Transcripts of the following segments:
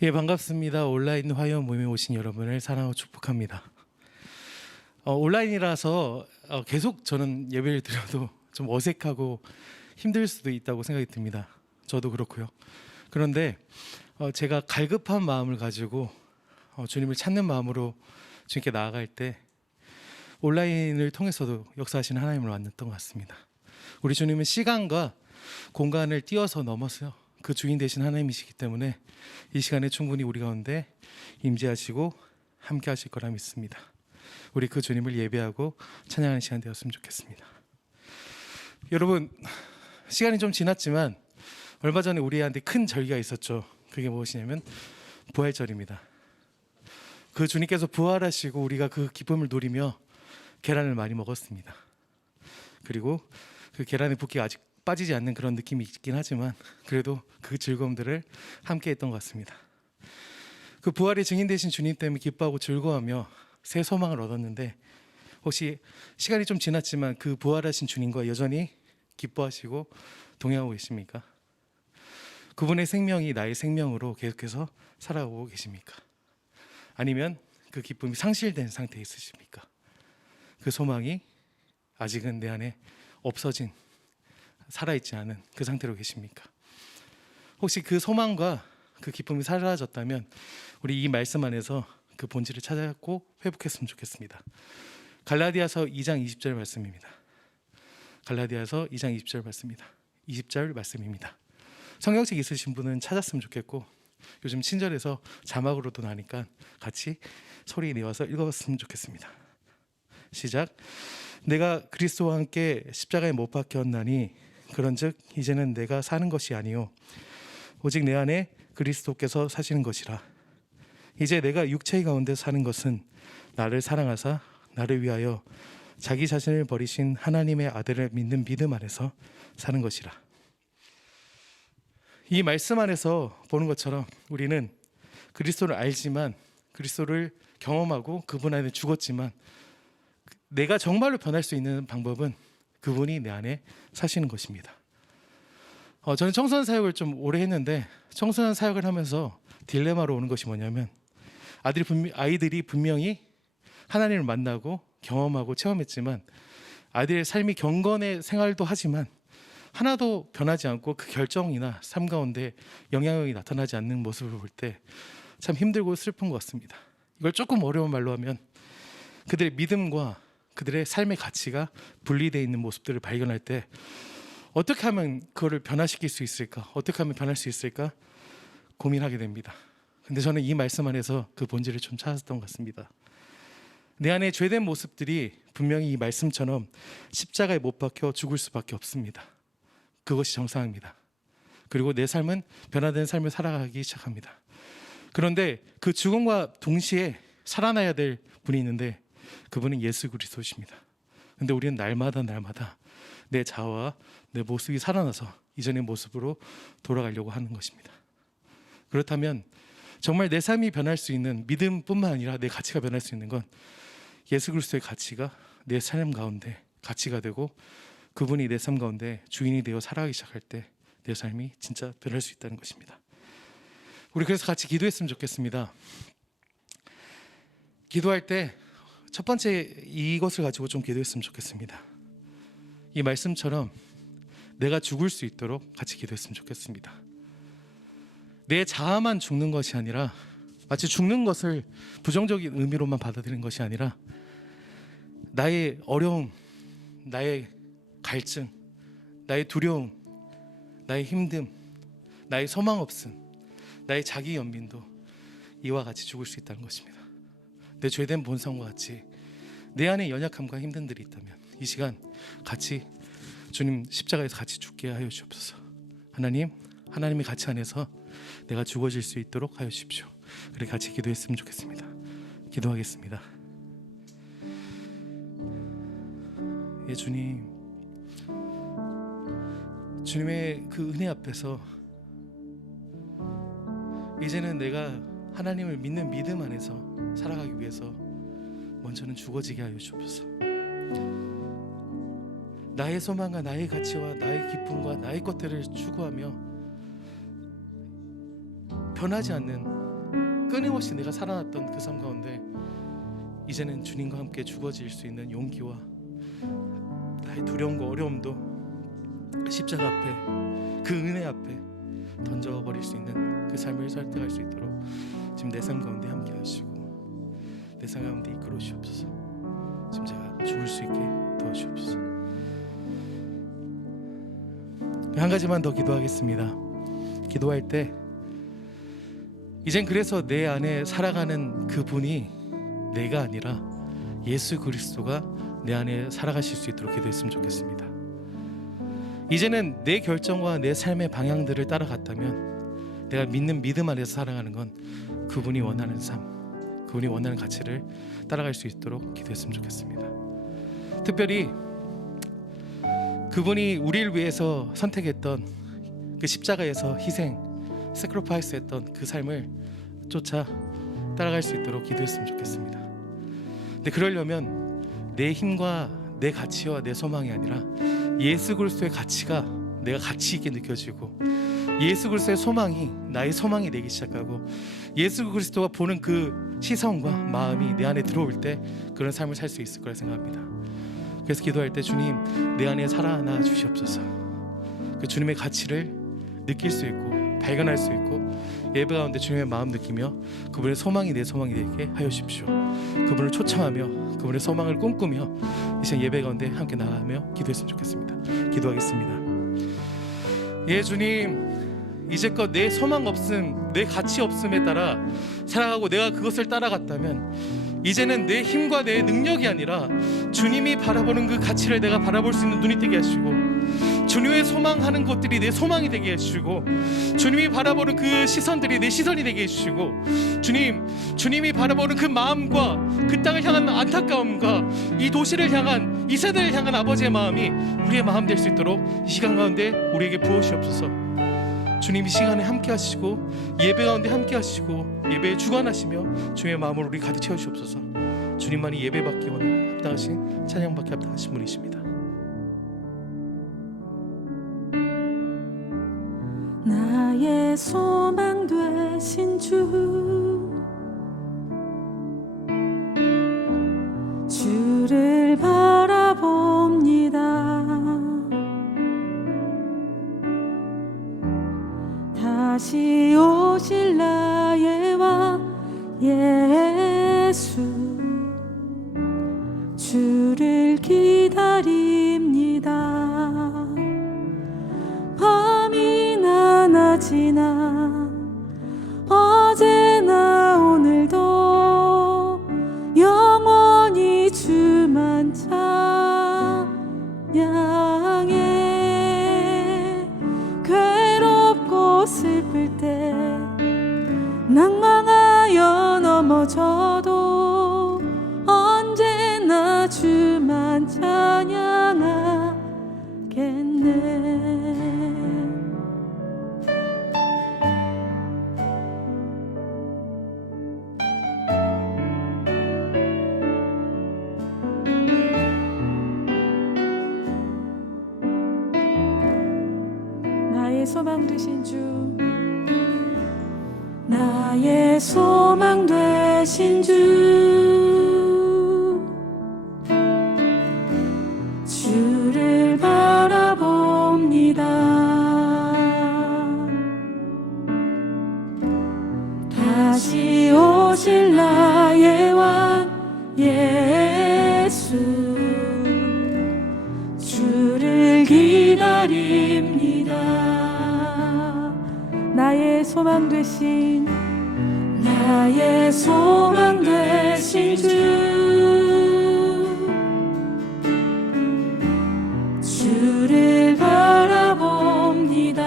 예, 반갑습니다. 온라인 화요 모임에 오신 여러분을 사랑하고 축복합니다. 온라인이라서 계속 저는 예배를 드려도 좀 어색하고 힘들 수도 있다고 생각이 듭니다. 저도 그렇고요. 그런데 제가 갈급한 마음을 가지고 주님을 찾는 마음으로 주님께 나아갈 때 온라인을 통해서도 역사하시는 하나님을 만났던 것 같습니다. 우리 주님은 시간과 공간을 뛰어서 넘어서요. 그 주인 되신 하나님이시기 때문에 이 시간에 충분히 우리 가운데 임재하시고 함께 하실 거라 믿습니다. 우리 그 주님을 예배하고 찬양하는 시간 되었으면 좋겠습니다. 여러분, 시간이 좀 지났지만 얼마 전에 우리한테 큰 절기가 있었죠. 그게 무엇이냐면 부활절입니다. 그 주님께서 부활하시고 우리가 그 기쁨을 누리며 계란을 많이 먹었습니다. 그리고 그 계란의 붓기가 아직 빠지지 않는 그런 느낌이 있긴 하지만 그래도 그 즐거움들을 함께 했던 것 같습니다. 그 부활의 증인 되신 주님 때문에 기뻐하고 즐거워하며 새 소망을 얻었는데, 혹시 시간이 좀 지났지만 그 부활하신 주님과 여전히 기뻐하시고 동행하고 계십니까? 그분의 생명이 나의 생명으로 계속해서 살아오고 계십니까? 아니면 그 기쁨이 상실된 상태에 있으십니까? 그 소망이 아직은 내 안에 없어진, 살아있지 않은 그 상태로 계십니까? 혹시 그 소망과 그 기쁨이 사라졌다면 우리 이 말씀 안에서 그 본질을 찾았고 회복했으면 좋겠습니다. 갈라디아서 2장 20절 말씀입니다. 갈라디아서 2장 20절 말씀입니다. 20절 말씀입니다. 성경책 있으신 분은 찾았으면 좋겠고, 요즘 친절해서 자막으로도 나니까 같이 소리 내어서 읽어봤으면 좋겠습니다. 시작. 내가 그리스도와 함께 십자가에 못 박혔나니 그런즉 이제는 내가 사는 것이 아니요 오직 내 안에 그리스도께서 사시는 것이라. 이제 내가 육체의 가운데 사는 것은 나를 사랑하사 나를 위하여 자기 자신을 버리신 하나님의 아들을 믿는 믿음 안에서 사는 것이라. 이 말씀 안에서 보는 것처럼 우리는 그리스도를 알지만, 그리스도를 경험하고 그분 안에 죽었지만, 내가 정말로 변할 수 있는 방법은 그분이 내 안에 사시는 것입니다. 저는 청소년 사역을 좀 오래 했는데, 청소년 사역을 하면서 딜레마로 오는 것이 뭐냐면, 아이들이 분명히 하나님을 만나고 경험하고 체험했지만, 아이들의 삶이 경건의 생활도 하지만 하나도 변하지 않고 그 결정이나 삶 가운데 영향력이 나타나지 않는 모습을 볼 때 참 힘들고 슬픈 것 같습니다. 이걸 조금 어려운 말로 하면, 그들의 믿음과 그들의 삶의 가치가 분리되어 있는 모습들을 발견할 때 어떻게 하면 그거를 변화시킬 수 있을까? 어떻게 하면 변할 수 있을까? 고민하게 됩니다. 근데 저는 이 말씀 안에서 그 본질을 좀 찾았던 것 같습니다. 내 안에 죄된 모습들이 분명히 이 말씀처럼 십자가에 못 박혀 죽을 수밖에 없습니다. 그것이 정상입니다. 그리고 내 삶은 변화된 삶을 살아가기 시작합니다. 그런데 그 죽음과 동시에 살아나야 될 분이 있는데 그분은 예수 그리스도십니다. 근데 우리는 날마다 내 자아와 내 모습이 살아나서 이전의 모습으로 돌아가려고 하는 것입니다. 그렇다면 정말 내 삶이 변할 수 있는, 믿음뿐만 아니라 내 가치가 변할 수 있는 건 예수 그리스도의 가치가 내 삶 가운데 가치가 되고, 그분이 내 삶 가운데 주인이 되어 살아가기 시작할 때 내 삶이 진짜 변할 수 있다는 것입니다. 우리 그래서 같이 기도했으면 좋겠습니다. 기도할 때 첫 번째 이것을 가지고 좀 기도했으면 좋겠습니다. 이 말씀처럼 내가 죽을 수 있도록 같이 기도했으면 좋겠습니다. 내 자아만 죽는 것이 아니라, 마치 죽는 것을 부정적인 의미로만 받아들이는 것이 아니라, 나의 어려움, 나의 갈증, 나의 두려움, 나의 힘듦, 나의 소망 없음, 나의 자기 연민도 이와 같이 죽을 수 있다는 것입니다. 내 죄된 본성과 같이 내 안에 연약함과 힘듦들이 있다면 이 시간 같이 주님 십자가에서 같이 죽게 하여 주옵소서. 하나님의 가치 안에서 내가 죽어질 수 있도록 하여 주십시오. 그렇게 같이 기도했으면 좋겠습니다. 기도하겠습니다. 예, 주님의 그 은혜 앞에서 이제는 내가 하나님을 믿는 믿음 안에서 살아가기 위해서 먼저는 죽어지게 하여 주옵소서. 나의 소망과 나의 가치와 나의 기쁨과 나의 것들을 추구하며 변하지 않는 끊임없이 내가 살아났던 그 삶 가운데 이제는 주님과 함께 죽어질 수 있는 용기와 나의 두려움과 어려움도 십자가 앞에, 그 은혜 앞에 던져버릴 수 있는 그 삶을 설득할 수 있도록 지금 내 삶 가운데 함께 하시고 내 삶 가운데 이끌어 주옵소서. 지금 제가 죽을 수 있게 도와주옵소서. 한 가지만 더 기도하겠습니다. 기도할 때 이젠 그래서 내 안에 살아가는 그분이 내가 아니라 예수 그리스도가 내 안에 살아가실 수 있도록 기도했으면 좋겠습니다. 이제는 내 결정과 내 삶의 방향들을 따라갔다면 내가 믿는 믿음 안에서 살아가는 건 그분이 원하는 삶, 그분이 원하는 가치를 따라갈 수 있도록 기도했으면 좋겠습니다. 특별히 그분이 우리를 위해서 선택했던 그 십자가에서 희생, 세크리파이스 했던 그 삶을 쫓아 따라갈 수 있도록 기도했으면 좋겠습니다. 근데 그러려면 내 힘과 내 가치와 내 소망이 아니라 예수 그리스도의 가치가 내가 가치 있게 느껴지고 예수 그리스도의 소망이 나의 소망이 되기 시작하고 예수 그리스도가 보는 그 시선과 마음이 내 안에 들어올 때 그런 삶을 살 수 있을 거라 생각합니다. 그래서 기도할 때 주님 내 안에 살아나 주시옵소서. 그 주님의 가치를 느낄 수 있고 발견할 수 있고 예배 가운데 주님의 마음 느끼며 그분의 소망이 내 소망이 되게 하여 주십시오. 그분을 초청하며 그분의 소망을 꿈꾸며 이 시간 예배 가운데 함께 나가며 기도했으면 좋겠습니다. 기도하겠습니다. 예 주님, 이제껏 내 소망 없음, 내 가치 없음에 따라 살아가고 내가 그것을 따라갔다면 이제는 내 힘과 내 능력이 아니라 주님이 바라보는 그 가치를 내가 바라볼 수 있는 눈이 되게 하시고 주님의 소망하는 것들이 내 소망이 되게 해주시고 주님이 바라보는 그 시선들이 내 시선이 되게 해주시고 주님이 바라보는 그 마음과 그 땅을 향한 안타까움과 이 도시를 향한 이 세대를 향한 아버지의 마음이 우리의 마음 될 수 있도록 이 시간 가운데 우리에게 부어주시옵소서. 주님 이 시간에 함께 하시고 예배 가운데 함께 하시고 예배에 주관하시며 주님의 마음을 우리 가득 채워주시옵소서. 주님만이 예배받기 원하는 합당하신 찬양받기 합당하신 분이십니다. 나의 소망 되신 주를 바라봅니다. 다시 오실 나의 왕 예수 주를 기다립니다. 밤이나 낮이나 어제나 오늘도 영원히 주만 찬양해. 괴롭고 슬플 때 낭망하여 넘어져도 언제나 주만 찬양하겠네. 나의 소망 되신 주, 나의 소망 되신 주를 바라봅니다. 다시 오실 나의 왕 예수 주를 기다립니다. 나의 소망 되신 주를 바라봅니다.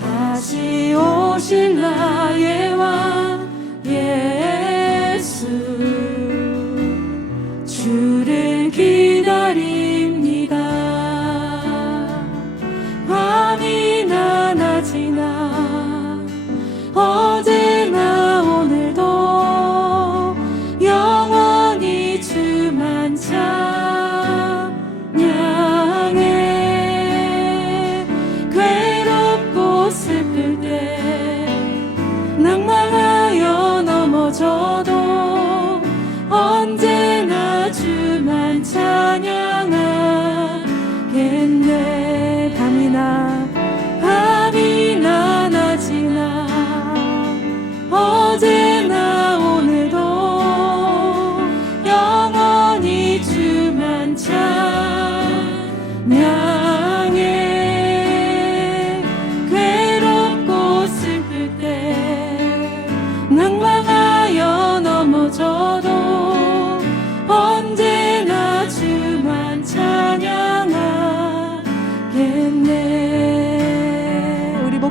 다시 오실 나의 왕 예수 주를 기다립니다. 밤이나 낮이나 어제나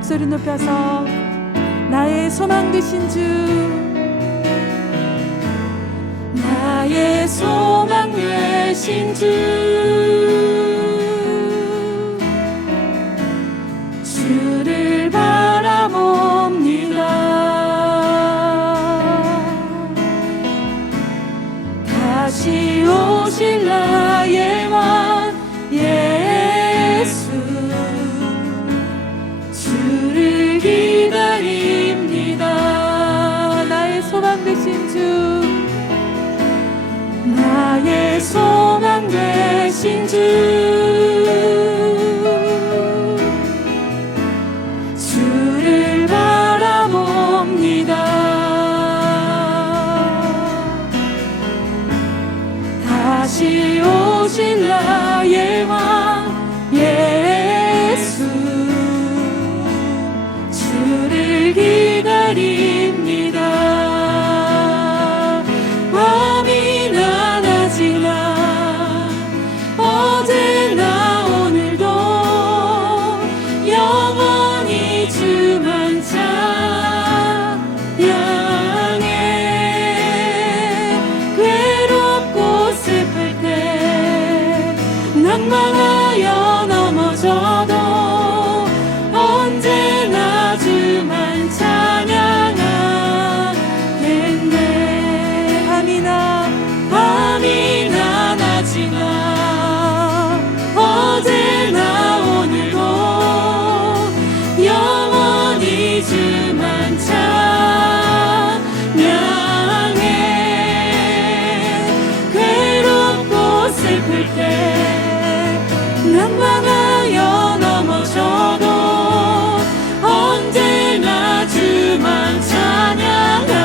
목소리 높여서 나의 소망 되신 주, 나의 소망 되신 주, 주를 바라봅니다. 다시 오실 나의 왕 예수, 주를 기다립니다. 나의 소망 되신 주, 나의 소망 되신 주, 주를 바라봅니다. 다시 오실 나의 왕 예수, 주를 기다립니다. 밤이나 낮이나 어제나 오늘도 영원히 주만 찬양해. 괴롭고 슬플 때 낭망하여 넘어져도 언제나 주만 찬양하겠네. 밤이나 낮이나 어제나 오늘도 영원히 주만 찬양해. 괴롭고 슬플 때 낭망하여 넘어져도 언제나 주만 찬양하게.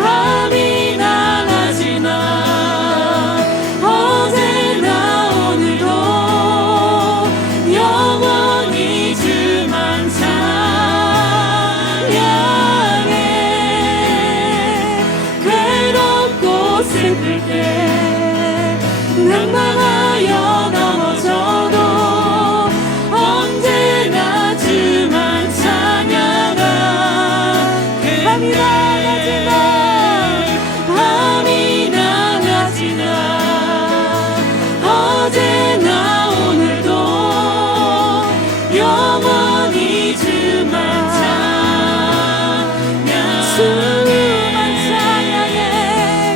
밤이나 낮이나 어제나 오늘도 영원히 주만 찬양해. 괴롭고 슬플 때 낭망하여 넘어져도 언제나 주만 찬양하게. 밤이나 낮이나 어제나 오늘도 영원히 주만 찬양해.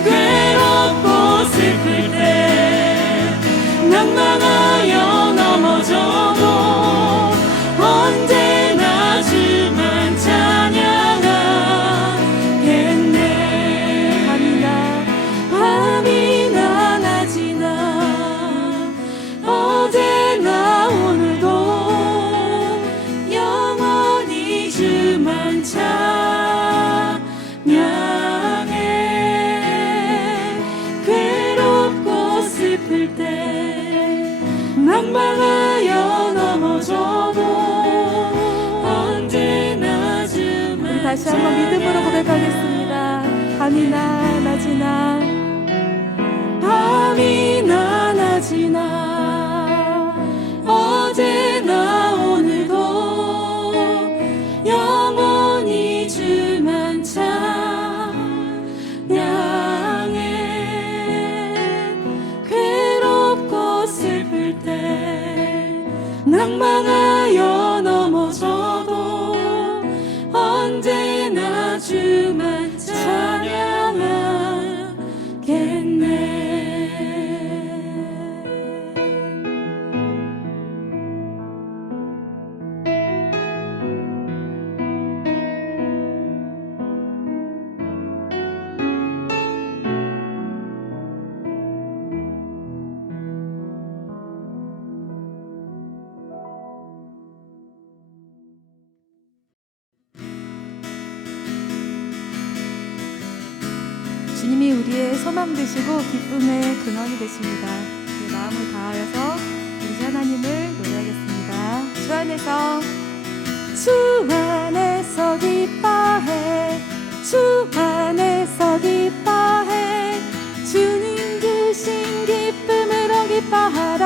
괴롭고 슬플 때 낭망하여 넘어져도 언제나 주만 찬양하겠네. 밤이나 낮이나 어제나 오늘도 영원히 주만 찬양해. 괴롭고 슬플 때 낭망하여 넘어져도 언제나 주만. 다시 한번 믿음으로 고백하겠습니다. 밤이나 낮이나 밤이나 낮이나 어제나 오늘도 영원히 주만 찬양해. 괴롭고 슬플 때 낭망하여 넘어져도 언제나 주만 찬양하겠네. 주님이 우리의 소망 되시고 기쁨의 근원이 되십니다. 우리 마음을 다하여서 우리 하나님을 노래하겠습니다. 주 안에서 기뻐해, 주 안에서 기뻐해, 주님 주신 기쁨으로 기뻐하라.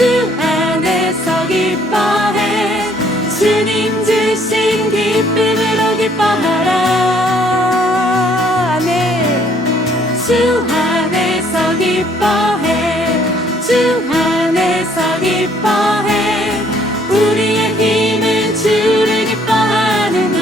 주 안에서 기뻐해 주님 주신 기쁨으로 기뻐하라. 아멘. 주 안에서 기뻐해 주 안에서 기뻐해 우리의 힘은 주를 기뻐하는 것.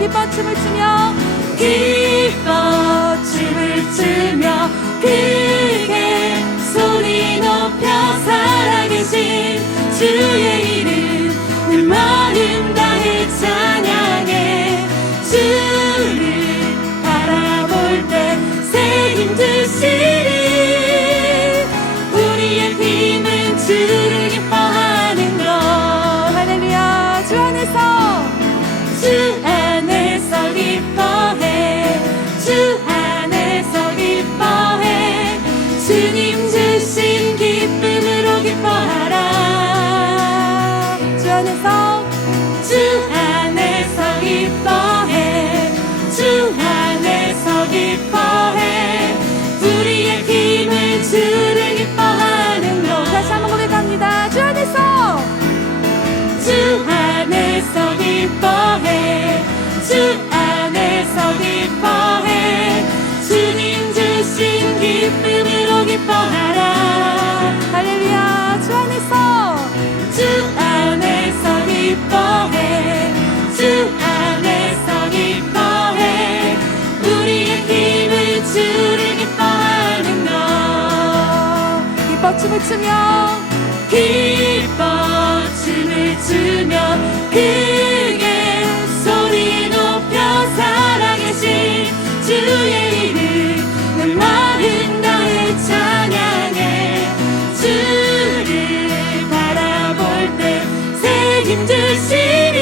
기뻐 춤을 추며 기뻐 춤을 추며 크게 소리 높여 살아계신 주의 이름 늘 마음 다해 찬양해. 주를 바라볼 때 새 힘 주시리 우리의 힘은 주를 기뻐하는 것. 할렐루야. 주 안에서 기뻐해 주 안에서 기뻐해 주님 주신 기쁨으로 기뻐하라. 주 안에서 기뻐해 주 안에서 기뻐해 우리의 힘은 주를 기뻐하는 것. 다시 한번 고백합니다. 주 안에서 기뻐해 주 안에서 기뻐해 주님 주신 기쁨으로 기뻐하라. 할렐루야. 주 안에서 기뻐해 주 안에서 기뻐해 우리의 힘은 주를 기뻐하는 것. 기뻐 춤을 추며 기뻐 춤을 추며 크게 소리 높여 살아계신 주의 이름 늘 마음 다해 찬양해. 주를 바라볼 때 새 힘 주시리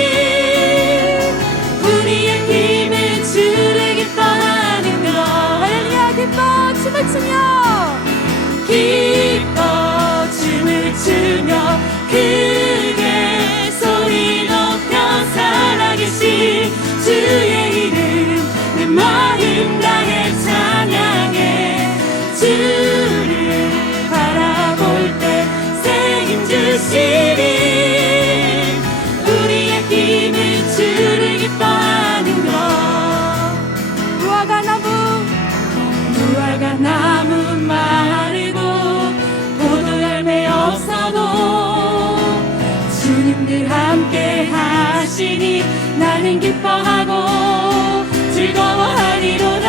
우리의 힘은 주를 기뻐하는 것. 할렐루야. 기뻐 춤을 추며 기뻐 춤을 추며 크게 소리 높여 살아계신 주의 이름 내 마음 다해 찬양해. 주를 바라볼 때 새 힘 주시리 우리의 힘은 주를 기뻐하는 것. 무화과 나무 마르고 포도 열매 없어도 주님 늘 함께 하시니 나는 기뻐하고 즐거워하리로다.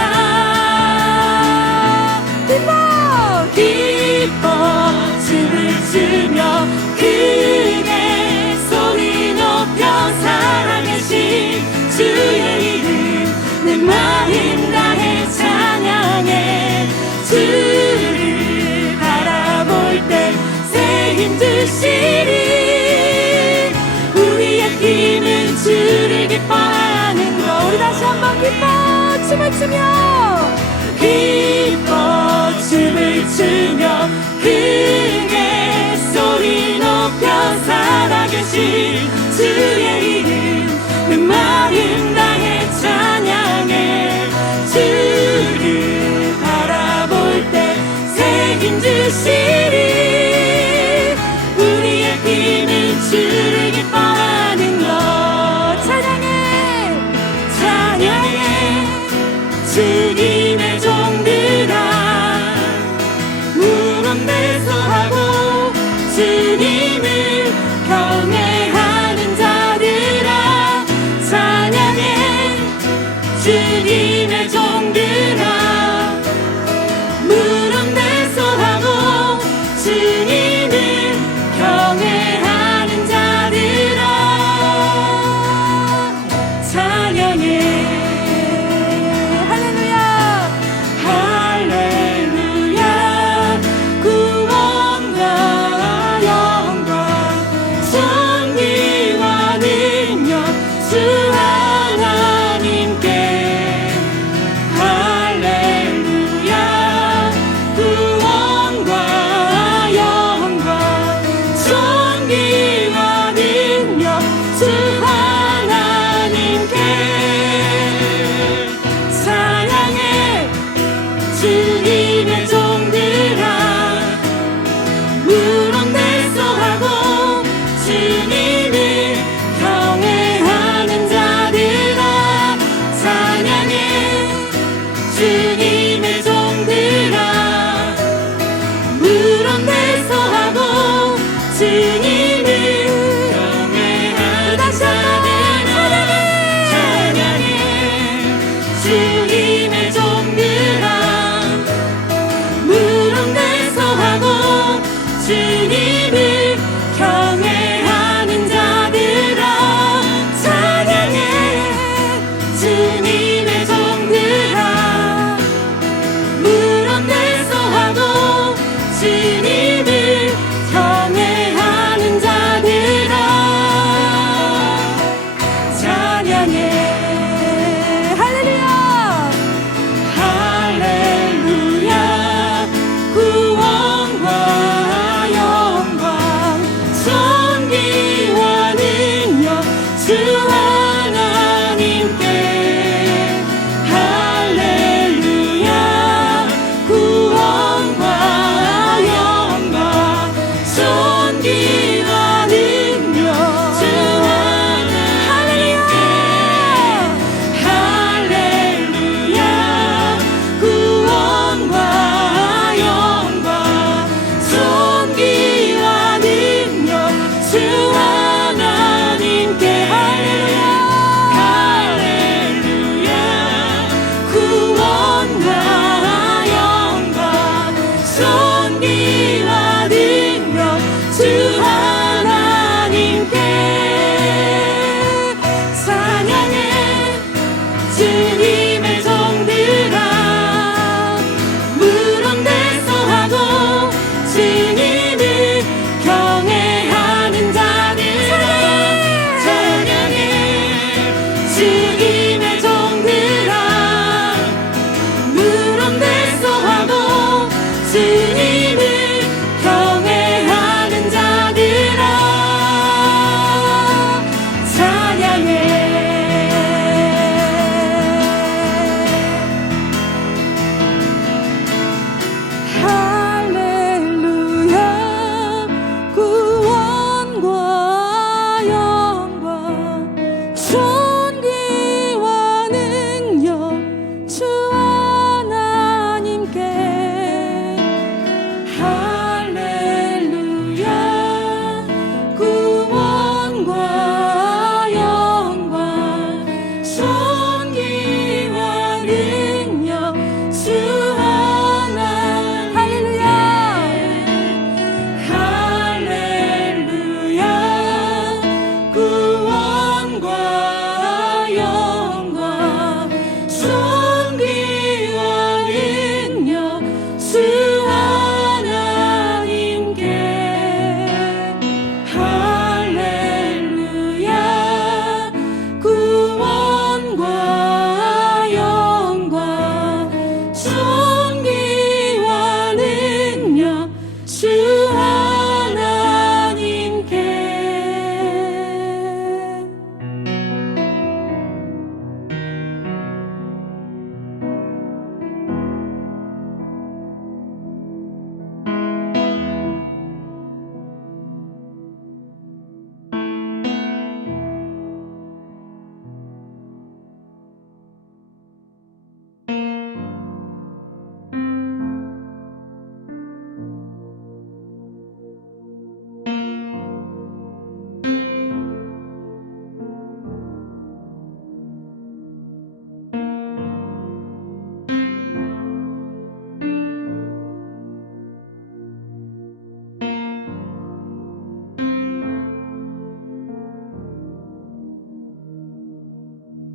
기뻐 춤을 추며 크게 소리 높여 살아계신 주의 이름 내 마음 다해 찬양해. 주를 바라볼 때 새 힘 주시리 우리의 힘은 주를 기뻐하는 것. 우리 다시 한번 기뻐 춤을 추며 기뻐 춤을 추며 크게 소리 높여 살아계신 주의 이름 내 마음 다해 찬양해. 주를 바라볼 때 새 힘 주시리 우리의 힘은 주를 기뻐하는 것. 찬양해 찬양해 주님의 종들아 무릎 내서하고 주님을 경외하는 자들아 찬양해. 주님의 종들아 무릎 내서하고 주님을 경외하는 자들아 찬양해. 주님의 종들아 무릎 내서하고 주님을 경외하는 자들아 찬양해 할렐루야 할렐루야 구원과 영광 존귀와 능력 주 하나님께 할렐루야 구원과 영광 존귀와 능력 주 하나님께 할렐루야 구원과 영광 존귀와 능력 주 하나님께 할렐루야 구원과 영광 존귀와 능력 주 하나님께 찬양해 주님의 종들아 무릎 내서하고 주님을 경외하는 자들아 찬양해 주님의 종들아 무릎 내서하고 주님을 경외하는 자들아 찬양해 할렐루야 구원과 영광 존귀와 능력 주 하나님께 할렐루야 구원과 영광 존귀와 능력 주 하나 할렐루야 할렐루야 구원과 영광 존귀와 능력 주 하나님께 할렐루야 구원과 영광 존귀와 능력 주 하나님께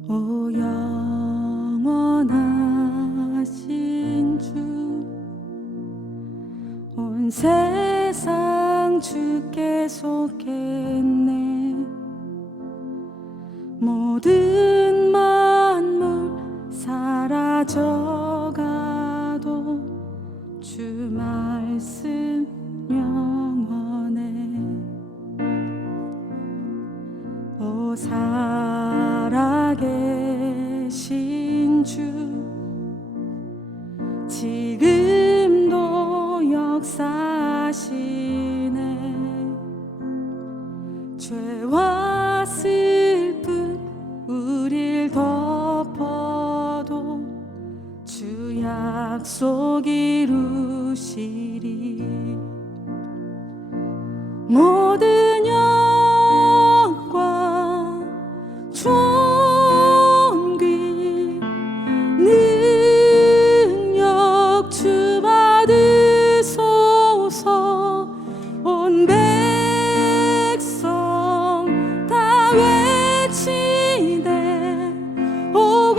오 영원하신 주 온 세상 주께 속했네 모든 만물 사라져가도 주 말씀 영원해 오 살아계신 주 지금도 역사하시네 죄와 슬픔 우릴 덮어도 주 약속 이루시리 모든 영광 존귀 능력 주 받으소서 온 백성 다 외치되 오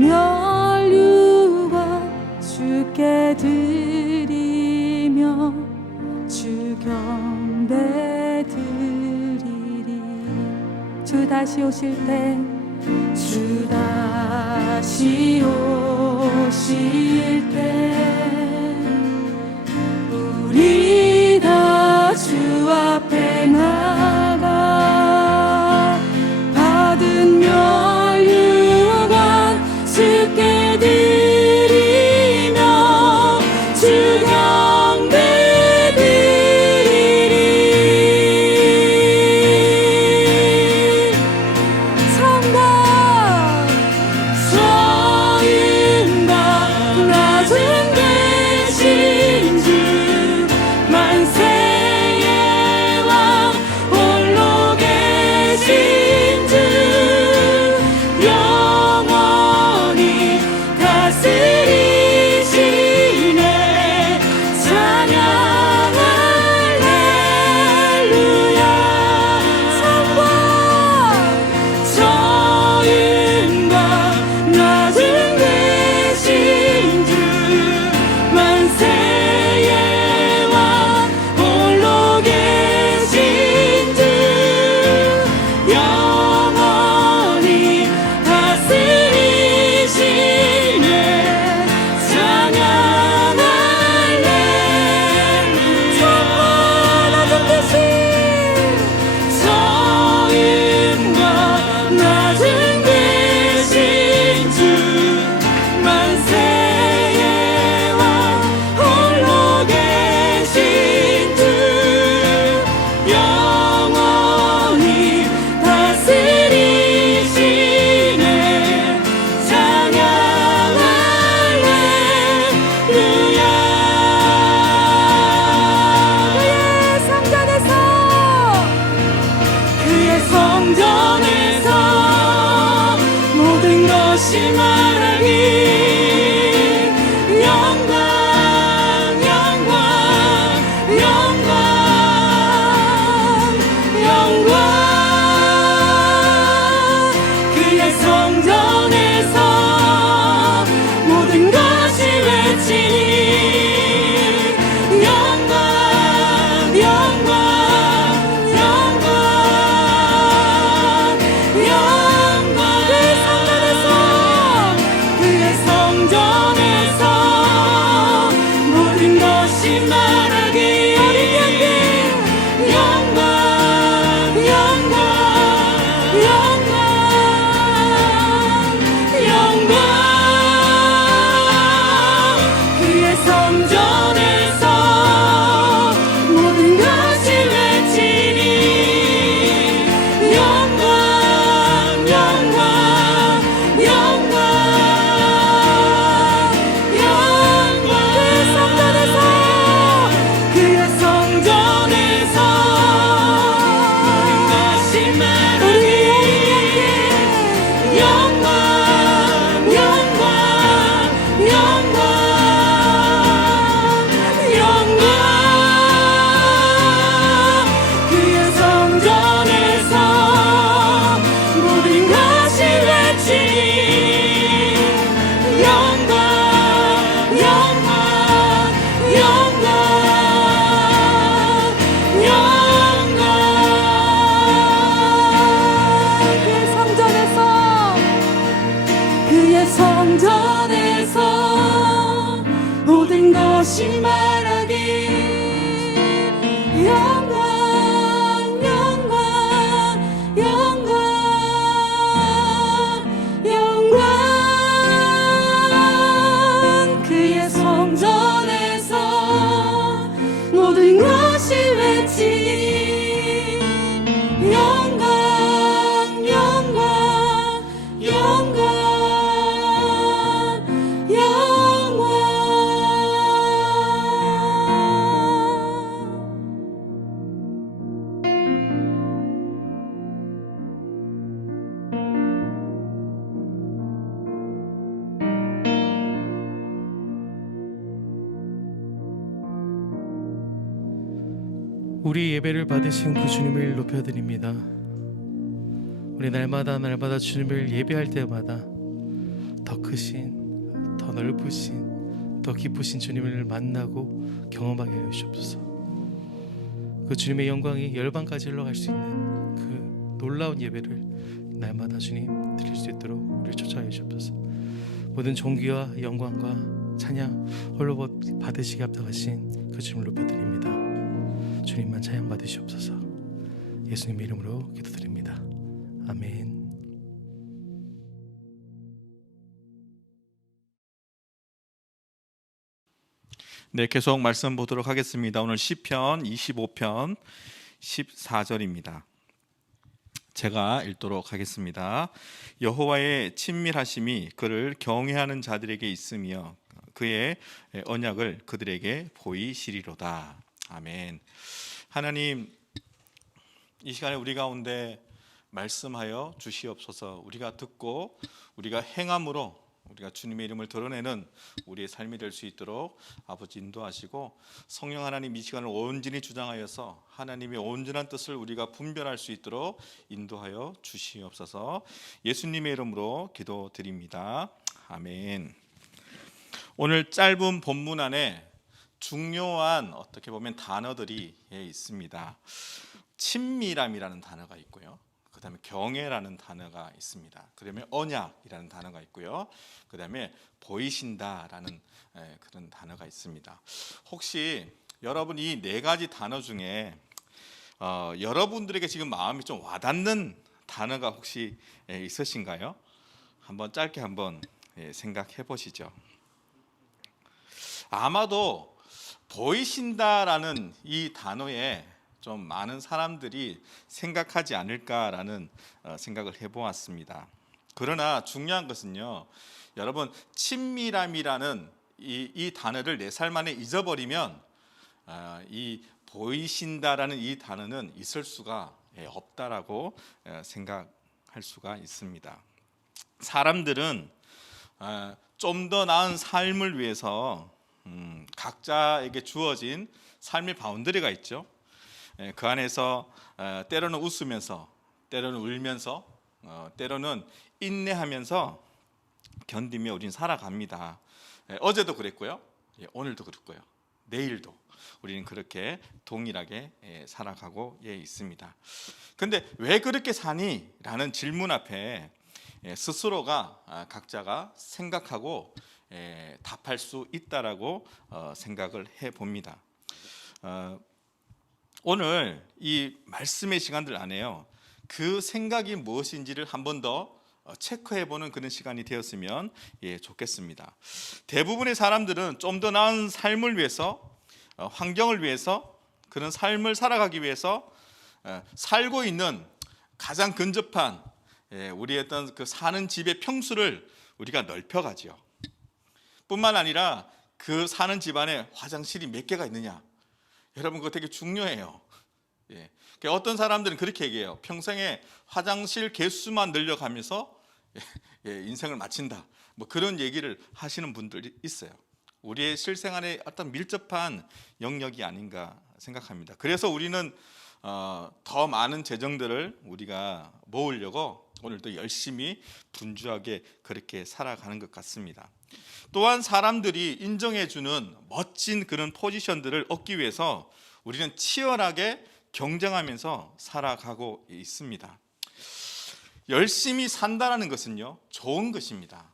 멸류관 주께 드리며 주 경배 드리리. 주 다시 오실 때, 주 다시 오실 때 우리 다 주 앞에 나가 받은 멸류관 주께 드리며 주 경배 드리리. 성과 서윤과 낮은 계신 주 만세의 왕 홀로 계신 주 영원히 다스리시네. 찬양 할렐루야. 성과 저윤과 낮은 계신 주 만세의 왕 홀로 계신 주 영원히 다스리시네. 찬양 할렐루야. 낮은 계신 저윤과 낮은 계신 주 만세의 왕 홀로 계신 주 영원히 다스리시네. 찬양 할렐루야. 그의 성전에서 모든 것이 말하기 영광 영광 영광 영광. 그의 성전에서 모든 것이 외치니 영광 영광 영광 영광. 그의 성전에서 모든 것이 말하기 영광 영광 영광 영광. 그의 성전에서 모든 것이 외치니 영광 영광 영광 영광. 그의 성전에서 모든 것이 말하기 영광 영광 영광 영광. 그의 성전에서 모든 것이 외치니 영광 영광 영광 영광. 그의 성전에서 모든 것이 말하기 영광 영광 영광 영광. 그의 성전에서 모든 것이 외치니 영광 영광 영광 영광. 우리 예배를 받으신 그 주님을 높여드립니다. 우리 날마다 날마다 주님을 예배할 때마다 더 더 크신, 더 넓으신, 더 깊으신 주님을 만나고 경험하게 하여 주옵소서. 그 주님의 영광이 열방까지 흘러갈 수 있는 그 놀라운 예배를 날마다 주님 드릴 수 있도록 우리를 초청하여 주옵소서. 모든 존귀와 영광과 찬양 홀로 받으시기 합당하신 그 주님을 높여드립니다. 주님만 찬양 받으시옵소서. 예수님 이름으로 기도드립니다. 아멘. 네, 계속 말씀 보도록 하겠습니다. 오늘 시편 25편 14절입니다. 제가 읽도록 하겠습니다. 여호와의 친밀하심이 그를 경외하는 자들에게 있으며 그의 언약을 그들에게 보이시리로다. 아멘. 하나님, 이 시간에 우리 가운데 말씀하여 주시옵소서. 우리가 듣고 우리가 행함으로 우리가 주님의 이름을 드러내는 우리의 삶이 될 수 있도록 아버지 인도하시고, 성령 하나님 이 시간을 온전히 주장하여서 하나님의 온전한 뜻을 우리가 분별할 수 있도록 인도하여 주시옵소서. 예수님의 이름으로 기도드립니다. 아멘. 오늘 짧은 본문 안에 중요한 어떻게 보면 단어들이 있습니다. 친밀함이라는 단어가 있고요. 그 다음에 경외라는 단어가 있습니다. 그다음에 언약이라는 단어가 있고요. 그 다음에 보이신다라는 그런 단어가 있습니다. 혹시 여러분 이 네 가지 단어 중에 여러분들에게 지금 마음이 좀 와닿는 단어가 혹시 있으신가요? 한번 짧게 한번 생각해 보시죠. 아마도 보이신다라는 이 단어에 좀 많은 사람들이 생각하지 않을까라는 생각을 해보았습니다. 그러나 중요한 것은요, 여러분 친밀함이라는 이 단어를 내 삶 안에 잊어버리면 이 보이신다라는 이 단어는 있을 수가 없다라고 생각할 수가 있습니다. 사람들은 좀 더 나은 삶을 위해서 각자에게 주어진 삶의 바운더리가 있죠. 그 안에서 때로는 웃으면서, 때로는 울면서, 때로는 인내하면서 견디며 우리는 살아갑니다. 어제도 그랬고요, 오늘도 그랬고요, 내일도 우리는 그렇게 동일하게 살아가고 있습니다. 근데 왜 그렇게 사니? 라는 질문 앞에 스스로가 각자가 생각하고 답할 수 있다라고 생각을 해봅니다. 오늘 이 말씀의 시간들 안에요, 그 생각이 무엇인지를 한 번 더 체크해보는 그런 시간이 되었으면 좋겠습니다. 대부분의 사람들은 좀 더 나은 삶을 위해서, 환경을 위해서, 그런 삶을 살아가기 위해서 살고 있는 가장 근접한 우리의 어떤 그 사는 집의 평수를 우리가 넓혀가죠. 뿐만 아니라 그 사는 집안에 화장실이 몇 개가 있느냐, 여러분 그거 되게 중요해요. 어떤 사람들은 그렇게 얘기해요. 평생에 화장실 개수만 늘려가면서 인생을 마친다, 뭐 그런 얘기를 하시는 분들이 있어요. 우리의 실생활에 어떤 밀접한 영역이 아닌가 생각합니다. 그래서 우리는 더 많은 재정들을 우리가 모으려고 오늘도 열심히 분주하게 그렇게 살아가는 것 같습니다. 또한 사람들이 인정해주는 멋진 그런 포지션들을 얻기 위해서 우리는 치열하게 경쟁하면서 살아가고 있습니다. 열심히 산다는 것은요, 좋은 것입니다.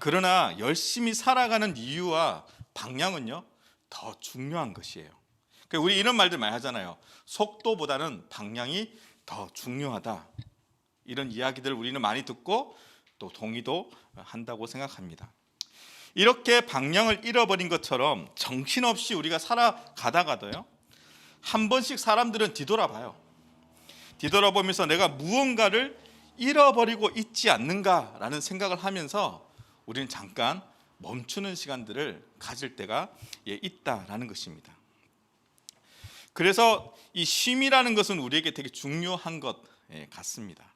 그러나 열심히 살아가는 이유와 방향은요, 더 중요한 것이에요. 우리 이런 말들 많이 하잖아요. 속도보다는 방향이 더 중요하다. 이런 이야기들을 우리는 많이 듣고 또 동의도 한다고 생각합니다. 이렇게 방향을 잃어버린 것처럼 정신없이 우리가 살아가다가도요, 한 번씩 사람들은 뒤돌아봐요. 뒤돌아보면서 내가 무언가를 잃어버리고 있지 않는가라는 생각을 하면서 우리는 잠깐 멈추는 시간들을 가질 때가 있다라는 것입니다. 그래서 이 쉼이라는 것은 우리에게 되게 중요한 것 같습니다.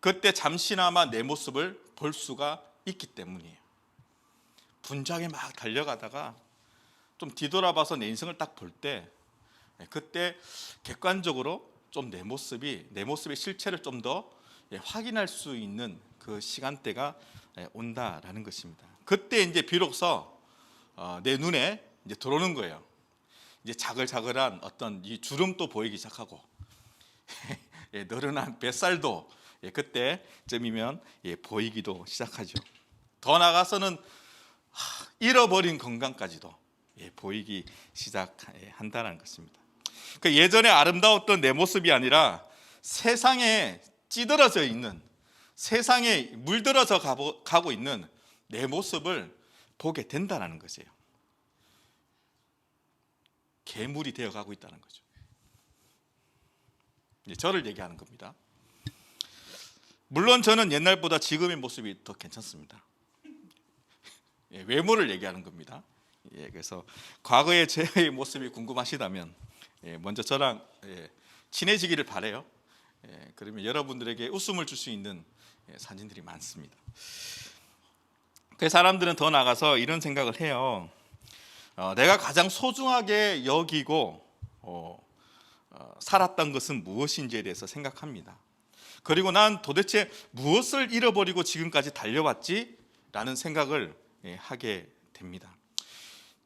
그때 잠시나마 내 모습을 볼 수가 있기 때문이에요. 분주하게 막 달려가다가 좀 뒤돌아봐서 내 인생을 딱 볼 때, 그때 객관적으로 좀 내 모습의 실체를 좀 더 확인할 수 있는 그 시간대가 온다라는 것입니다. 그때 이제 비로소 내 눈에 이제 들어오는 거예요. 이제 자글자글한 어떤 이 주름도 보이기 시작하고 늘어난 뱃살도 그때쯤이면 보이기도 시작하죠. 더 나아가서는 잃어버린 건강까지도 보이기 시작한다는 것입니다. 그 예전에 아름다웠던 내 모습이 아니라 세상에 찌들어져 있는, 세상에 물들어져 가고 있는 내 모습을 보게 된다는 것이에요. 괴물이 되어가고 있다는 거죠. 저를 얘기하는 겁니다. 물론 저는 옛날보다 지금의 모습이 더 괜찮습니다. 외모를 얘기하는 겁니다. 그래서 과거의 제 모습이 궁금하시다면 먼저 저랑 친해지기를 바래요. 그러면 여러분들에게 웃음을 줄 수 있는 사진들이 많습니다. 그 사람들은 더 나가서 이런 생각을 해요. 내가 가장 소중하게 여기고 살았던 것은 무엇인지에 대해서 생각합니다. 그리고 난 도대체 무엇을 잃어버리고 지금까지 달려왔지? 라는 생각을 하게 됩니다.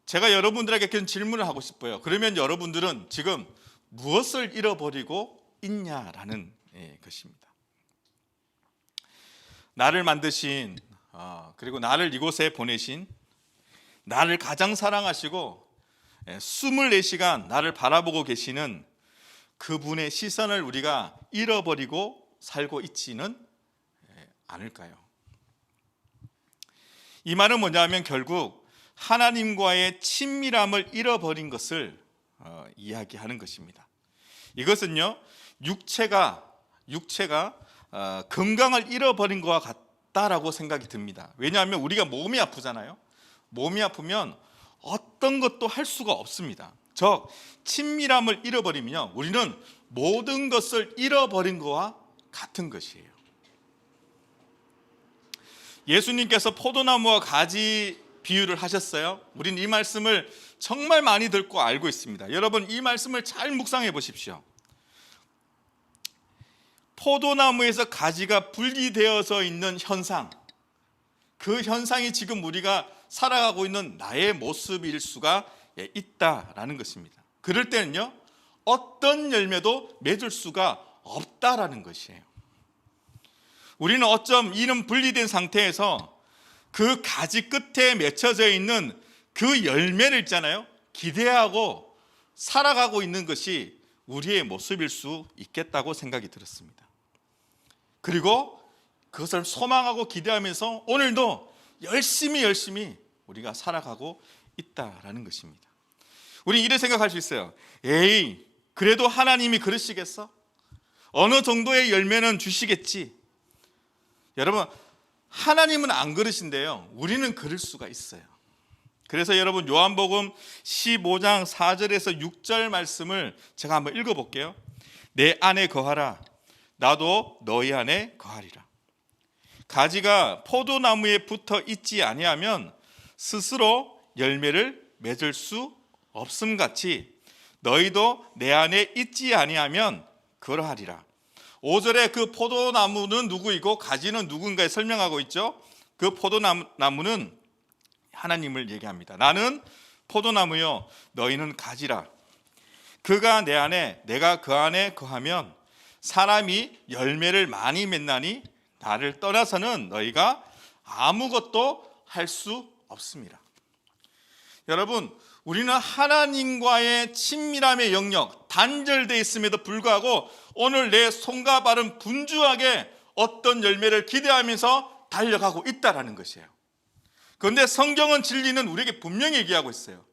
제가 여러분들에게 그런 질문을 하고 싶어요. 그러면 여러분들은 지금 무엇을 잃어버리고 있냐라는 것입니다. 나를 만드신 그리고 나를 이곳에 보내신, 나를 가장 사랑하시고 24시간 나를 바라보고 계시는 그분의 시선을 우리가 잃어버리고 살고 있지는 않을까요? 이 말은 뭐냐면 결국 하나님과의 친밀함을 잃어버린 것을 이야기하는 것입니다. 이것은요, 육체가 건강을 잃어버린 것과 같다라고 생각이 듭니다. 왜냐하면 우리가 몸이 아프잖아요. 몸이 아프면 어떤 것도 할 수가 없습니다. 즉 친밀함을 잃어버리면 우리는 모든 것을 잃어버린 것과 같은 것이에요. 예수님께서 포도나무와 가지 비유를 하셨어요. 우리는 이 말씀을 정말 많이 듣고 알고 있습니다. 여러분 이 말씀을 잘 묵상해 보십시오. 포도나무에서 가지가 분리되어서 있는 현상, 그 현상이 지금 우리가 살아가고 있는 나의 모습일 수가 있다라는 것입니다. 그럴 때는요, 어떤 열매도 맺을 수가 없다라는 것이에요. 우리는 어쩜 이는 분리된 상태에서 그 가지 끝에 맺혀져 있는 그 열매를 있잖아요, 기대하고 살아가고 있는 것이 우리의 모습일 수 있겠다고 생각이 들었습니다. 그리고 그것을 소망하고 기대하면서 오늘도 열심히 우리가 살아가고 있다라는 것입니다. 우리 이래 생각할 수 있어요. 에이, 그래도 하나님이 그러시겠어? 어느 정도의 열매는 주시겠지. 여러분, 하나님은 안 그러신데요, 우리는 그럴 수가 있어요. 그래서 여러분 요한복음 15장 4절에서 6절 말씀을 제가 한번 읽어볼게요. 내 안에 거하라, 나도 너희 안에 거하리라. 가지가 포도나무에 붙어 있지 아니하면 스스로 열매를 맺을 수 없음같이 너희도 내 안에 있지 아니하면 그러하리라. 5절에 그 포도나무는 누구이고 가지는 누군가에 설명하고 있죠. 그 포도나무는 하나님을 얘기합니다. 나는 포도나무요, 너희는 가지라. 그가 내 안에, 내가 그 안에 거하면 사람이 열매를 많이 맺나니 나를 떠나서는 너희가 아무것도 할 수 없습니다. 여러분, 우리는 하나님과의 친밀함의 영역, 단절되어 있음에도 불구하고 오늘 내 손과 발은 분주하게 어떤 열매를 기대하면서 달려가고 있다는 것이에요. 그런데 성경은 진리는 우리에게 분명히 얘기하고 있어요.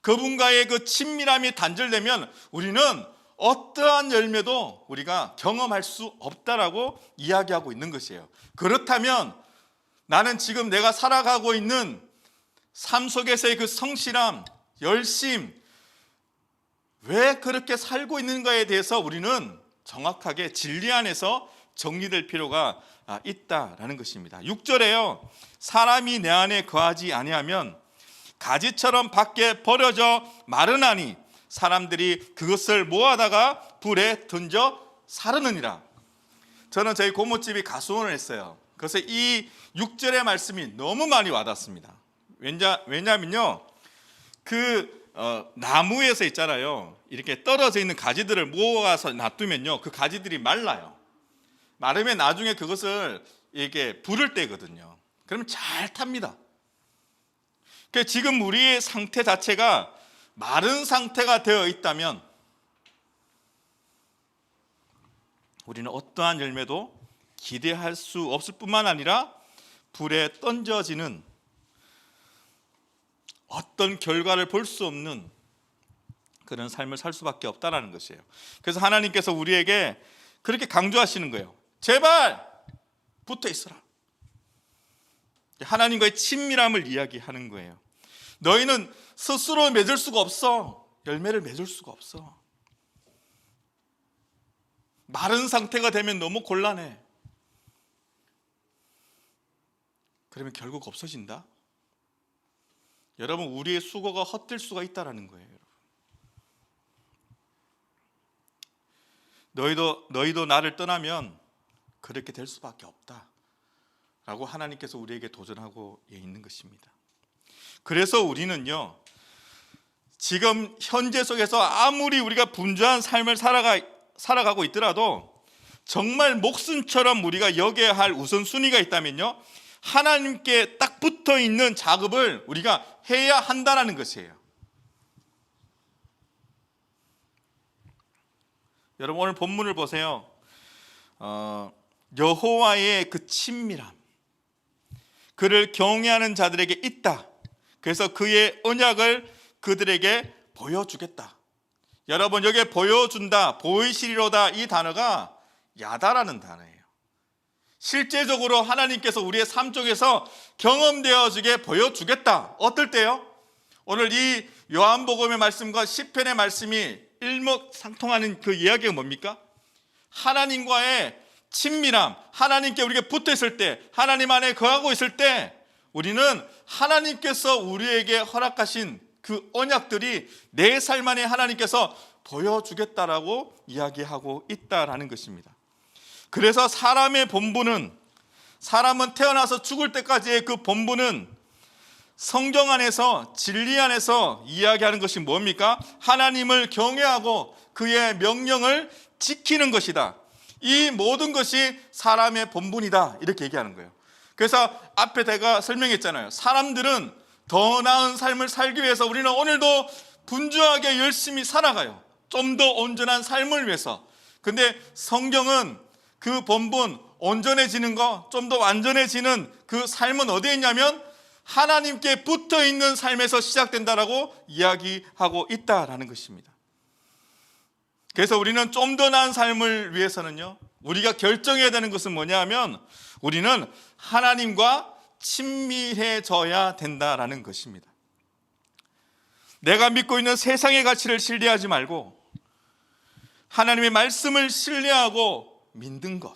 그분과의 그 친밀함이 단절되면 우리는 어떠한 열매도 우리가 경험할 수 없다라고 이야기하고 있는 것이에요. 그렇다면 나는 지금 내가 살아가고 있는 삶 속에서의 그 성실함, 열심, 왜 그렇게 살고 있는가에 대해서 우리는 정확하게 진리 안에서 정리될 필요가 있다라는 것입니다. 6절에요. 사람이 내 안에 거하지 아니하면 가지처럼 밖에 버려져 마르나니 사람들이 그것을 모아다가 불에 던져 사르느니라. 저는 저희 고모집이 가수원을 했어요. 그래서 이 6절의 말씀이 너무 많이 와닿습니다. 왜냐면요, 나무에서 있잖아요, 이렇게 떨어져 있는 가지들을 모아서 놔두면요, 그 가지들이 말라요. 마르면 나중에 그것을 이렇게 불을 떼거든요. 그러면 잘 탑니다. 그러니까 지금 우리의 상태 자체가 마른 상태가 되어 있다면 우리는 어떠한 열매도 기대할 수 없을 뿐만 아니라 불에 던져지는 어떤 결과를 볼 수 없는 그런 삶을 살 수밖에 없다라는 것이에요. 그래서 하나님께서 우리에게 그렇게 강조하시는 거예요. 제발 붙어 있어라. 하나님과의 친밀함을 이야기하는 거예요. 너희는 스스로 맺을 수가 없어. 열매를 맺을 수가 없어. 마른 상태가 되면 너무 곤란해. 그러면 결국 없어진다. 여러분, 우리의 수고가 헛될 수가 있다라는 거예요. 너희도 나를 떠나면 그렇게 될 수밖에 없다 라고 하나님께서 우리에게 도전하고 있는 것입니다. 그래서 우리는요, 지금 현재 속에서 아무리 우리가 분주한 삶을 살아가고 있더라도 정말 목숨처럼 우리가 여겨야 할 우선순위가 있다면요, 하나님께 딱 붙어 있는 작업을 우리가 해야 한다는 것이에요. 여러분, 오늘 본문을 보세요. 여호와의 그 친밀함, 그를 경외하는 자들에게 있다. 그래서 그의 언약을 그들에게 보여주겠다. 여러분, 여기에 보여준다, 보이시리로다, 이 단어가 야다라는 단어예요. 실제적으로 하나님께서 우리의 삶 속에서 경험되어지게 보여주겠다. 어떨 때요? 오늘 이 요한복음의 말씀과 시편의 말씀이 일맥상통하는 그 이야기가 뭡니까? 하나님과의 친밀함, 하나님께 우리가 붙어 있을 때, 하나님 안에 거하고 있을 때 우리는 하나님께서 우리에게 허락하신 그 언약들이 내 삶 안에 하나님께서 보여주겠다라고 이야기하고 있다라는 것입니다. 그래서 사람의 본분은, 사람은 태어나서 죽을 때까지의 그 본분은 성경 안에서, 진리 안에서 이야기하는 것이 뭡니까? 하나님을 경외하고 그의 명령을 지키는 것이다. 이 모든 것이 사람의 본분이다, 이렇게 얘기하는 거예요. 그래서 앞에 제가 설명했잖아요. 사람들은 더 나은 삶을 살기 위해서 우리는 오늘도 분주하게 열심히 살아가요. 좀 더 온전한 삶을 위해서. 근데 성경은 그 본분, 온전해지는 거, 좀 더 완전해지는 그 삶은 어디에 있냐면 하나님께 붙어 있는 삶에서 시작된다라고 이야기하고 있다라는 것입니다. 그래서 우리는 좀 더 나은 삶을 위해서는요, 우리가 결정해야 되는 것은 뭐냐 하면 우리는 하나님과 친밀해져야 된다라는 것입니다. 내가 믿고 있는 세상의 가치를 신뢰하지 말고 하나님의 말씀을 신뢰하고 믿는 것.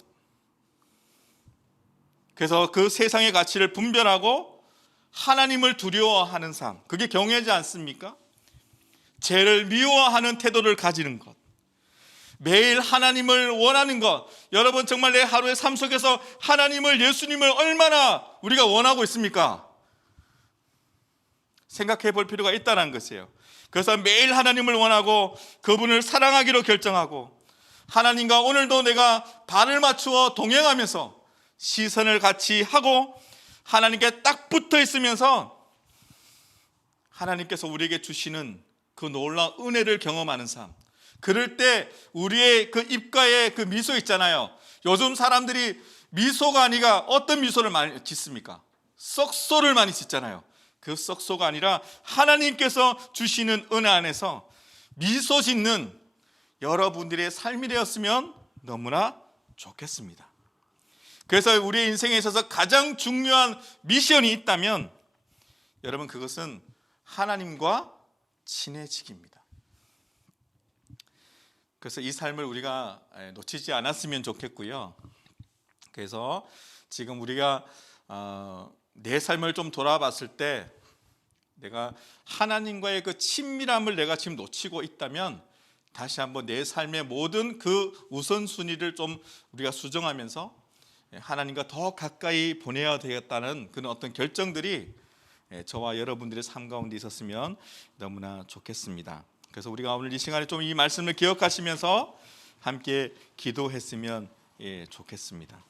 그래서 그 세상의 가치를 분별하고 하나님을 두려워하는 삶, 그게 경외하지 않습니까? 죄를 미워하는 태도를 가지는 것, 매일 하나님을 원하는 것. 여러분, 정말 내 하루의 삶 속에서 하나님을, 예수님을 얼마나 우리가 원하고 있습니까? 생각해 볼 필요가 있다는 것이에요. 그래서 매일 하나님을 원하고 그분을 사랑하기로 결정하고 하나님과 오늘도 내가 발을 맞추어 동행하면서 시선을 같이 하고 하나님께 딱 붙어 있으면서 하나님께서 우리에게 주시는 그 놀라운 은혜를 경험하는 삶. 그럴 때 우리의 그 입가에 그 미소 있잖아요. 요즘 사람들이 미소가 아니라 어떤 미소를 많이 짓습니까? 썩소를 많이 짓잖아요. 그 썩소가 아니라 하나님께서 주시는 은혜 안에서 미소 짓는 여러분들의 삶이 되었으면 너무나 좋겠습니다. 그래서 우리의 인생에 있어서 가장 중요한 미션이 있다면 여러분, 그것은 하나님과 친해지기입니다. 그래서 이 삶을 우리가 놓치지 않았으면 좋겠고요. 그래서 지금 우리가 내 삶을 좀 돌아봤을 때 내가 하나님과의 그 친밀함을 내가 지금 놓치고 있다면 다시 한번 내 삶의 모든 그 우선순위를 좀 우리가 수정하면서 하나님과 더 가까이 보내야 되겠다는 그런 어떤 결정들이 저와 여러분들의 삶 가운데 있었으면 너무나 좋겠습니다. 그래서 우리가 오늘 이 시간에 좀 이 말씀을 기억하시면서 함께 기도했으면 좋겠습니다.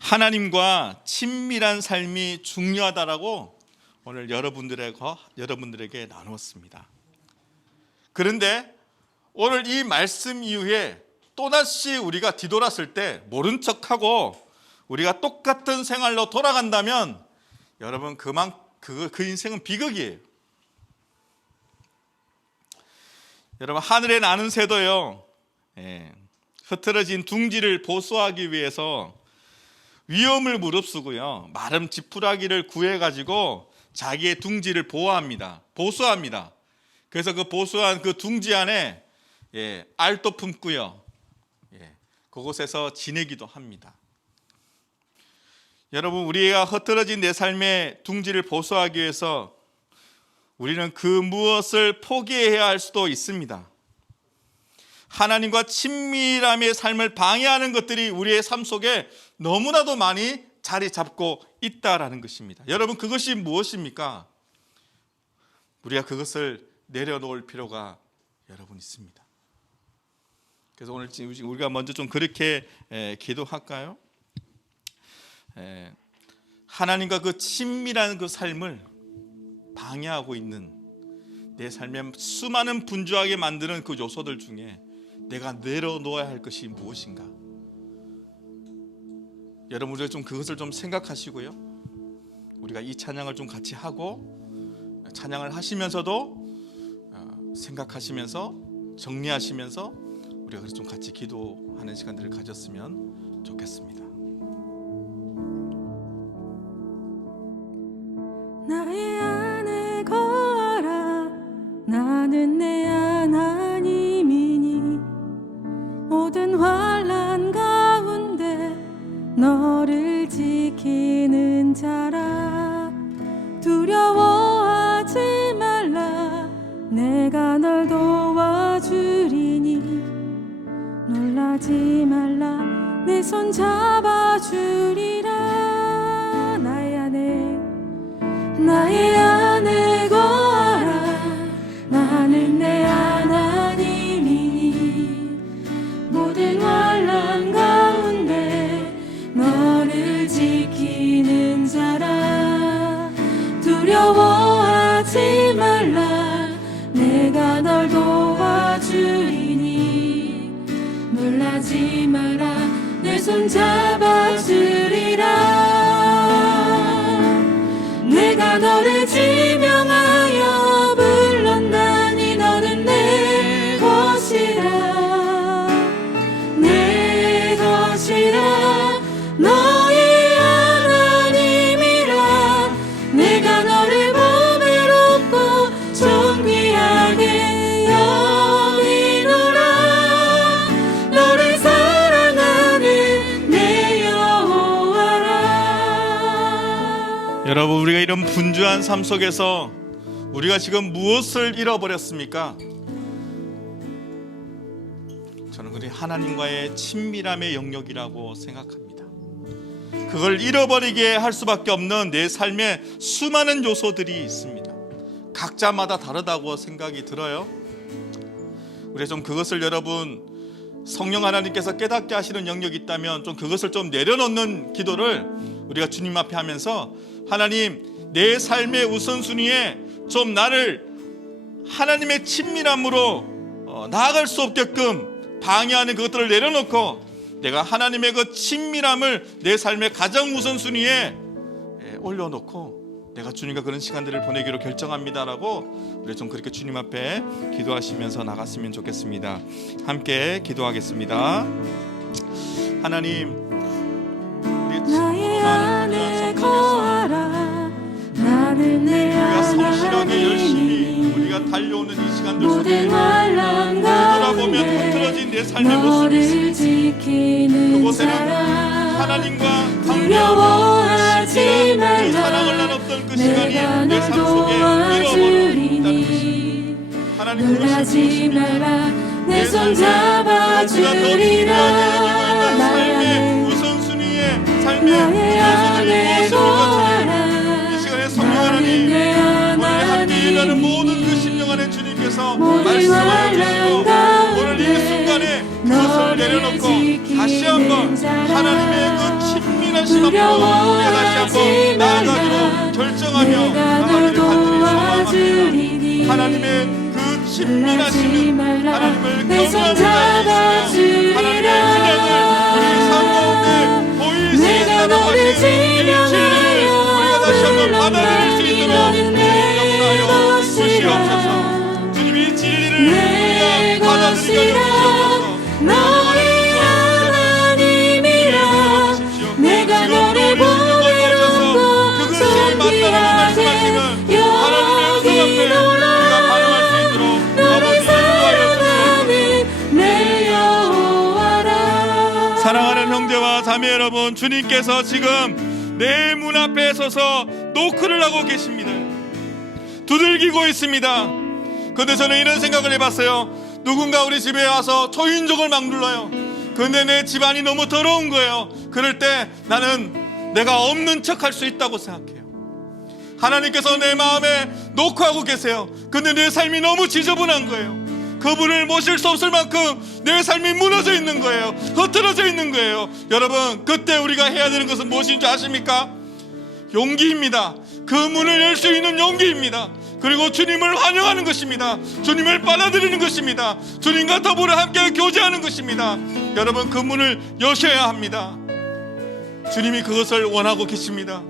하나님과 친밀한 삶이 중요하다라고 오늘 여러분들에게 나누었습니다. 그런데 오늘 이 말씀 이후에 또다시 우리가 뒤돌았을 때 모른 척하고 우리가 똑같은 생활로 돌아간다면 여러분 그 인생은 비극이에요. 여러분 하늘에 나는 새도요 흐트러진 둥지를 보수하기 위해서 위험을 무릅쓰고요 마른 지푸라기를 구해가지고 자기의 둥지를 보수합니다. 그래서 그 보수한 그 둥지 안에 알도 품고요 그곳에서 지내기도 합니다. 여러분 우리가 흐트러진 내 삶의 둥지를 보수하기 위해서 우리는 그 무엇을 포기해야 할 수도 있습니다. 하나님과 친밀함의 삶을 방해하는 것들이 우리의 삶 속에 너무나도 많이 자리 잡고 있다라는 것입니다. 여러분 그것이 무엇입니까? 우리가 그것을 내려놓을 필요가 여러분 있습니다. 그래서 오늘 우리가 먼저 좀 그렇게 기도할까요? 하나님과 그 친밀한 그 삶을 방해하고 있는 내 삶에 수많은 분주하게 만드는 그 요소들 중에 내가 내려놓아야 할 것이 무엇인가? 여러분 우리가 좀 그것을 좀 생각하시고요 우리가 이 찬양을 좀 같이 하고 찬양을 하시면서도 생각하시면서 정리하시면서 우리가 그래서 좀 같이 기도하는 시간들을 가졌으면 좋겠습니다. 나의 안에 거하라 나는 내 하나님이니 모든 환난 가운데 너를 지키는 자라 두려워하지 말라 내가 널 도와주리니 놀라지 말라 내 손 잡아주리라 나의 안에 거하라 나는 내 하나님이니 모든 환난 가운데 너를 지키는 자라 두려워하지 말라 내가 널 도와주리니 놀라지 마라 내 손 잡아주리라 내가 너를 지명하여 불렀나니 너는 내 것이라 너의 하나님이라 내가 너를 보배롭고 존귀하게 여기노라 너를 사랑하는 내 여호와라. 여러분 우리가 이런 분주한 삶 속에서 우리가 지금 무엇을 잃어버렸습니까? 저는 그게 하나님과의 친밀함의 영역이라고 생각합니다. 그걸 잃어버리게 할 수밖에 없는 내 삶에 수많은 요소들이 있습니다. 각자마다 다르다고 생각이 들어요. 우리 좀 그것을 여러분 성령 하나님께서 깨닫게 하시는 영역이 있다면 좀 그것을 좀 내려놓는 기도를 우리가 주님 앞에 하면서 하나님 내 삶의 우선순위에 좀 나를 하나님의 친밀함으로 나아갈 수 없게끔 방해하는 그것들을 내려놓고 내가 하나님의 그 친밀함을 내 삶의 가장 우선순위에 올려놓고 내가 주님과 그런 시간들을 보내기로 결정합니다라고 우리 좀 그렇게 주님 앞에 기도하시면서 나갔으면 좋겠습니다. 함께 기도하겠습니다. 하나님 우리 나의 안에 거하라 나는 내 우리가 성실하게 열심히 하나님이니 우리가 달려오는 이 시간들 모든 속에 환난 돌아보면 가운데 흐트러진 내 삶의 모습이 너를 있습니다. 지키는 그곳에는 자라 하나님과 두려워하지 그 말라 사랑을 나눴던 그 시간이 내가 내 널 삶 속에 잃어버렸다는 것입니다. 도와주리니 하나님 놀라지 그것이 무엇입니까? 마라 내 손 우리가 더 잡아주리라 삶의 우선순위에 삶의 나의 안에 우선순위 무엇입니까? 거하라 이 시간에 성령 하나님 나는 내 오늘 함께 일하는 하나님 모든 그 심령 안에 주님께서 모든 말씀하여 주시고 환란 오늘 이 순간에 그것을 내려놓고 다시 한번 하나님의 그 친밀하심 앞으로 우리가 다시 한번 나아가기로 결정하며 하나님을 간절히 소망합니다. 하나님의 그 친밀하심은 하나님을 경외하는 자이시며 하나님의 분량을 우리 삶 가운데 보이신다는 것이 이 진리를 우리가 다시 한번 받아들일 수 있도록 주님 역사하여 주시옵소서. 주님 이 진리를 우리가 받아들이게 하여 너의 하나님이라 내가 너를 보내놓고 그것이 맞다라고 말씀하시는 하나님의 음성 앞에 우리가 반응할 수 있도록 너를 아버지 인도하여 사랑하는 내 여호와라 사랑하는 형제와 자매 여러분, 주님께서 지금 내 문 앞에 서서 노크를 하고 계십니다. 두들기고 있습니다. 그런데 저는 이런 생각을 해봤어요. 누군가 우리 집에 와서 초인종을 막 눌러요. 근데 내 집안이 너무 더러운 거예요. 그럴 때 나는 내가 없는 척 할 수 있다고 생각해요. 하나님께서 내 마음에 노크하고 계세요. 근데 내 삶이 너무 지저분한 거예요. 그분을 모실 수 없을 만큼 내 삶이 무너져 있는 거예요. 흐트러져 있는 거예요. 여러분, 그때 우리가 해야 되는 것은 무엇인지 아십니까? 용기입니다. 그 문을 열 수 있는 용기입니다. 그리고 주님을 환영하는 것입니다. 주님을 받아들이는 것입니다. 주님과 더불어 함께 교제하는 것입니다. 여러분, 그 문을 여셔야 합니다. 주님이 그것을 원하고 계십니다.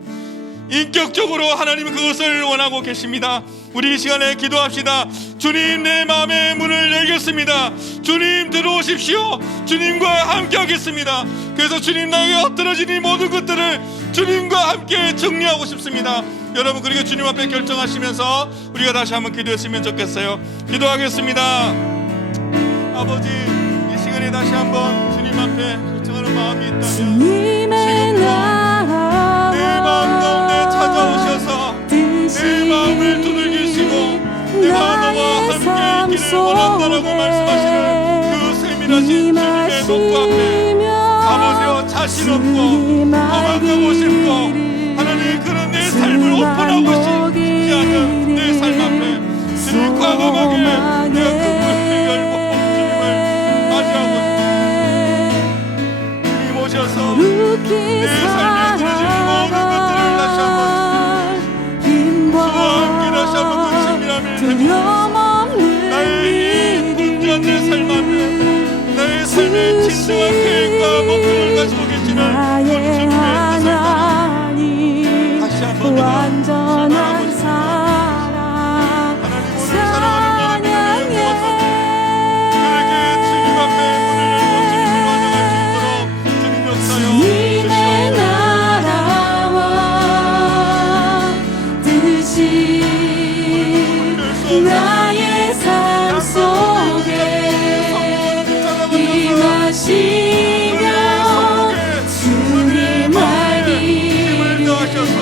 인격적으로 하나님은 그것을 원하고 계십니다. 우리 이 시간에 기도합시다. 주님, 내 마음의 문을 열겠습니다. 주님, 들어오십시오. 주님과 함께 하겠습니다. 그래서 주님, 나에게 엎드러진 이 모든 것들을 주님과 함께 정리하고 싶습니다. 여러분, 그렇게 주님 앞에 결정하시면서 우리가 다시 한번 기도했으면 좋겠어요. 기도하겠습니다. 아버지, 이 시간에 다시 한번 주님 앞에 결정하는 마음이 있다면 주님의 나라 내 마음 가운데 찾아오셔서 내 마음을 두들기시고 내가 너와 함께 있기를 원한다라고 말씀하시는 그 세밀하신 주님의 녹과 앞에 아버지여 자신 없고 도망가고 싶고 하나님 그런 내 삶을 오픈하고 싶지 않은 내 삶 앞에 주님 과감하게 내가 그 문을 열고 주님을 맞이하고 싶습니다. 주님 오셔서 내 삶에 무너지는 모든 것들을 다시 한번 주와 함께 다시 한번 그 친밀함을 회복하시고 나의 이 분주한 내 삶 앞에 나의 삶의 진정한 계획과 목표를 가지고 계시는 우리 주님의 뜻을 따라 다시 한번 완전한 사랑 하나님 오늘 사랑하는 여러분을 모아서 그렇게 주님 앞에 문을 열고 주님을 환영할 수 있도록 주님 역사여 주님의 나라와 뜻이 나의 삶 속에 임하시며 주님 알기 주가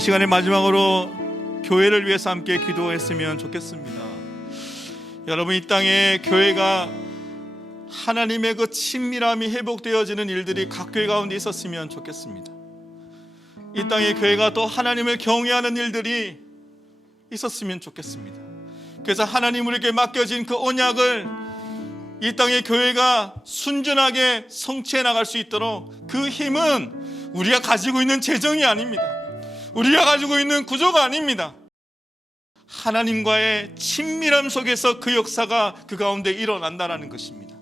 이 시간에 마지막으로 교회를 위해서 함께 기도했으면 좋겠습니다. 여러분, 이 땅에 교회가 하나님의 그 친밀함이 회복되어지는 일들이 각 교회 가운데 있었으면 좋겠습니다. 이 땅에 교회가 또 하나님을 경외하는 일들이 있었으면 좋겠습니다. 그래서 하나님 우리에게 맡겨진 그 언약을 이 땅의 교회가 순전하게 성취해 나갈 수 있도록, 그 힘은 우리가 가지고 있는 재정이 아닙니다. 우리가 가지고 있는 구조가 아닙니다. 하나님과의 친밀함 속에서 그 역사가 그 가운데 일어난다는 것입니다.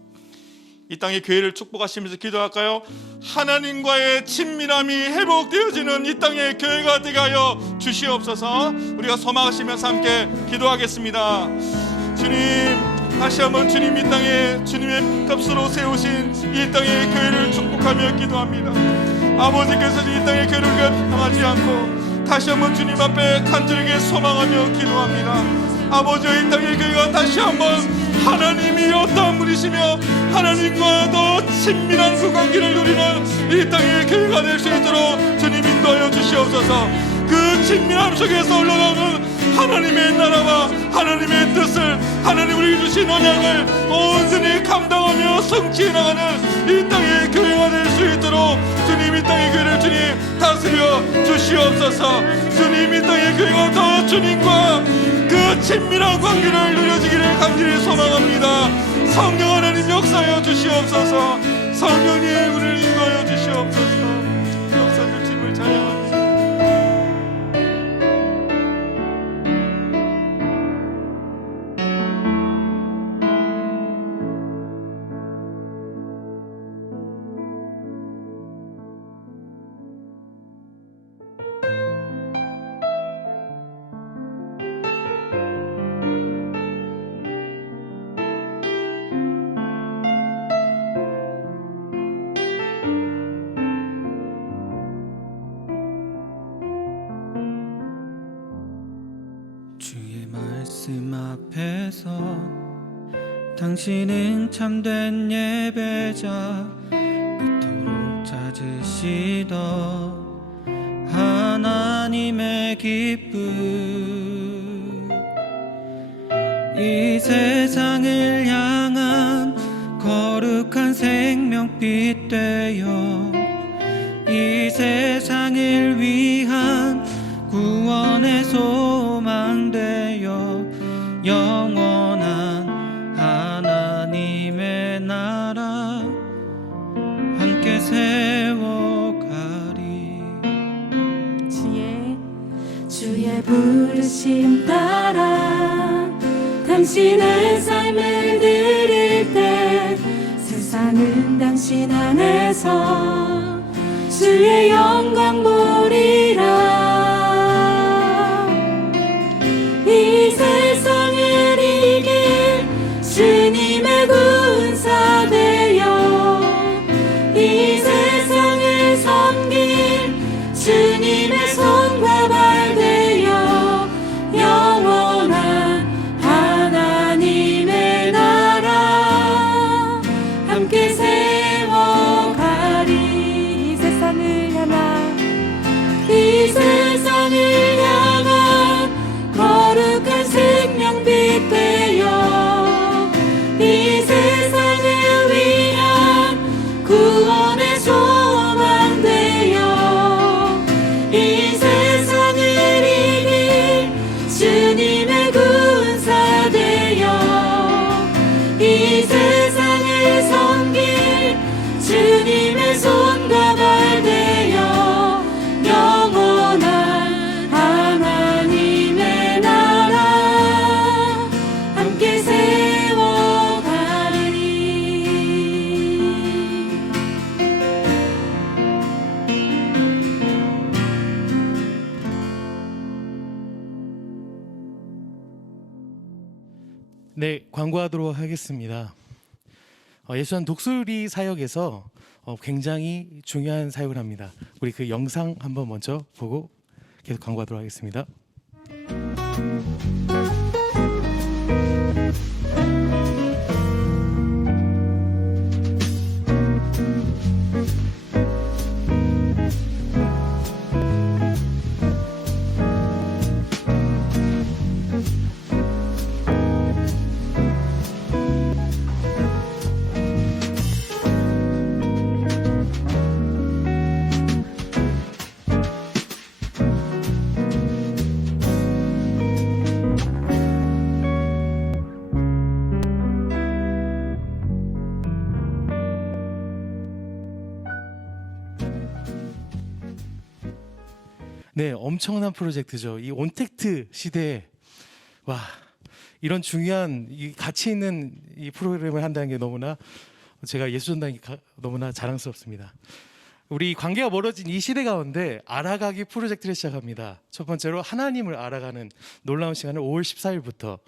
이 땅의 교회를 축복하시면서 기도할까요? 하나님과의 친밀함이 회복되어지는 이 땅의 교회가 되게 하여 주시옵소서. 우리가 소망하시면서 함께 기도하겠습니다. 주님, 다시 한번 주님 이 땅에 주님의 피값으로 세우신 이 땅의 교회를 축복하며 기도합니다. 아버지께서 이 땅의 교회를 우리가 비판하지 않고 다시 한번 주님 앞에 간절하게 소망하며 기도합니다. 아버지, 이 땅의 교회가 다시 한번 하나님이 어떠한 분이시며 하나님과 더 친밀한 그 관계를 누리는 이 땅의 교회가 될 수 있도록 주님 인도하여 주시옵소서. 그 친밀함 속에서 흘러나오는 하나님의 나라와 하나님의 뜻을, 하나님 우리에게 주신 언약을 온전히 감당하며 성취해 나가는 이 땅의 교회가 될 수 있도록 주님 이 땅의 교회를 주님 다스려 주시옵소서. 주님 이 땅의 교회가 더 주님과 그 친밀한 관계를 누려지기를 간절히 소망합니다. 성령 하나님 역사하여 주시옵소서. 성령님 우리를 인도하여 주시옵소서. 역사를 주님을 찬양합니다. 주의 말씀 앞에서 당신은 참된 예배자, 그토록 찾으시던 하나님의 기쁨, 이 세상을 향한 거룩한 생명빛 되어 이 세상을 위한 구원의 소망 되어 영원한 하나님의 나라 함께 세워가리. 주의 부르심 따라 당신의 삶을 드릴 때 세상은 당신 안에서 주의 영광 보리라. 이 세상을 이길 주님의 군사 되어 이 세상을 섬길 주님의 손과 발 되어 영원한 하나님의 나라 함께 세워가리. 이 세상을 향한 이 세상을 향한 거룩한 생명빛 되어 이 세상을 위한 구원의 소망 되어 이 세상을 이길 주님의 군사 되어 이 세상을 섬길 주님의 손과 발 되어 영원한 하나님의 나라 함께 세워가리. 네, 광고하도록 하겠습니다. 예수한 독수리 사역에서 굉장히 중요한 사역을 합니다. 우리 그 영상 한번 먼저 보고 계속 광고하도록 하겠습니다. 네, 엄청난 프로젝트죠. 이 온택트 시대에 와 이런 중요한 이 가치 있는 이 프로그램을 한다는 게 너무나 제가 예수전당이 너무나 자랑스럽습니다. 우리 관계가 멀어진 이 시대 가운데 알아가기 프로젝트를 시작합니다. 첫 번째로 하나님을 알아가는 놀라운 시간을 5월 14일부터,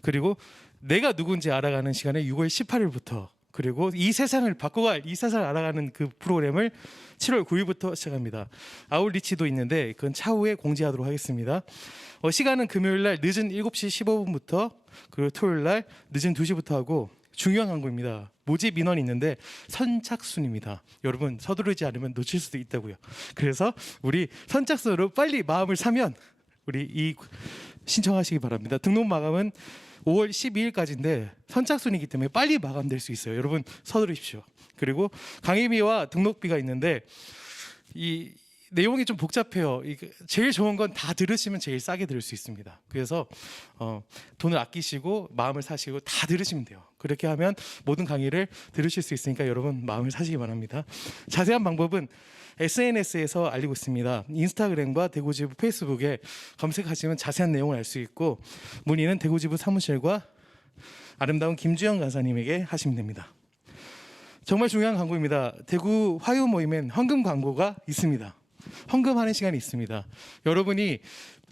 그리고 내가 누군지 알아가는 시간을 6월 18일부터, 그리고 이 세상을 바꿔갈 이 세상을 알아가는 그 프로그램을 7월 9일부터 시작합니다. 아웃리치도 있는데 그건 차후에 공지하도록 하겠습니다. 시간은 금요일 날 늦은 7시 15분부터 그리고 토요일 날 늦은 2시부터 하고, 중요한 광고입니다. 모집 인원이 있는데 선착순입니다. 여러분 서두르지 않으면 놓칠 수도 있다고요. 그래서 우리 선착순으로 빨리 마음을 사면 우리 이 신청하시기 바랍니다. 등록 마감은 5월 12일까지인데 선착순이기 때문에 빨리 마감될 수 있어요. 여러분 서두르십시오. 그리고 강의비와 등록비가 있는데 이 내용이 좀 복잡해요. 제일 좋은 건 다 들으시면 제일 싸게 들을 수 있습니다. 그래서 돈을 아끼시고 마음을 사시고 다 들으시면 돼요. 그렇게 하면 모든 강의를 들으실 수 있으니까 여러분 마음을 사시기 바랍니다. 자세한 방법은 SNS에서 알리고 있습니다. 인스타그램과 대구지부 페이스북에 검색하시면 자세한 내용을 알 수 있고, 문의는 대구지부 사무실과 아름다운 김주영 간사님에게 하시면 됩니다. 정말 중요한 광고입니다. 대구 화요 모임엔 헌금 광고가 있습니다. 헌금하는 시간이 있습니다. 여러분이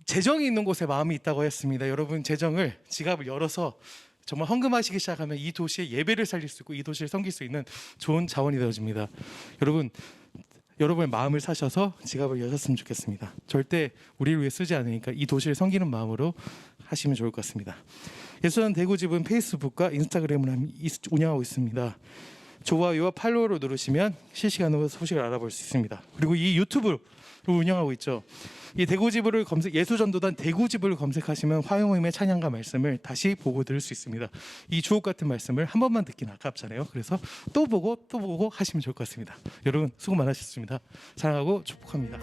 재정이 있는 곳에 마음이 있다고 했습니다. 여러분 재정을, 지갑을 열어서 정말 헌금하시기 시작하면 이 도시의 예배를 살릴 수 있고 이 도시를 섬길 수 있는 좋은 자원이 되어집니다. 여러분의 마음을 사셔서 지갑을 여셨으면 좋겠습니다. 절대 우리를 위해 쓰지 않으니까 이 도시를 섬기는 마음으로 하시면 좋을 것 같습니다. 예수전 대구집은 페이스북과 인스타그램을 운영하고 있습니다. 좋아요와 팔로우를 누르시면 실시간으로 소식을 알아볼 수 있습니다. 그리고 이 유튜브를 운영하고 있죠. 이 대구지부를 예수전도단 대구지부를 검색하시면 화요모임의 찬양과 말씀을 다시 보고 들을 수 있습니다. 이 주옥 같은 말씀을 한 번만 듣기는 아깝잖아요. 그래서 또 보고 하시면 좋을 것 같습니다. 여러분 수고 많으셨습니다. 사랑하고 축복합니다.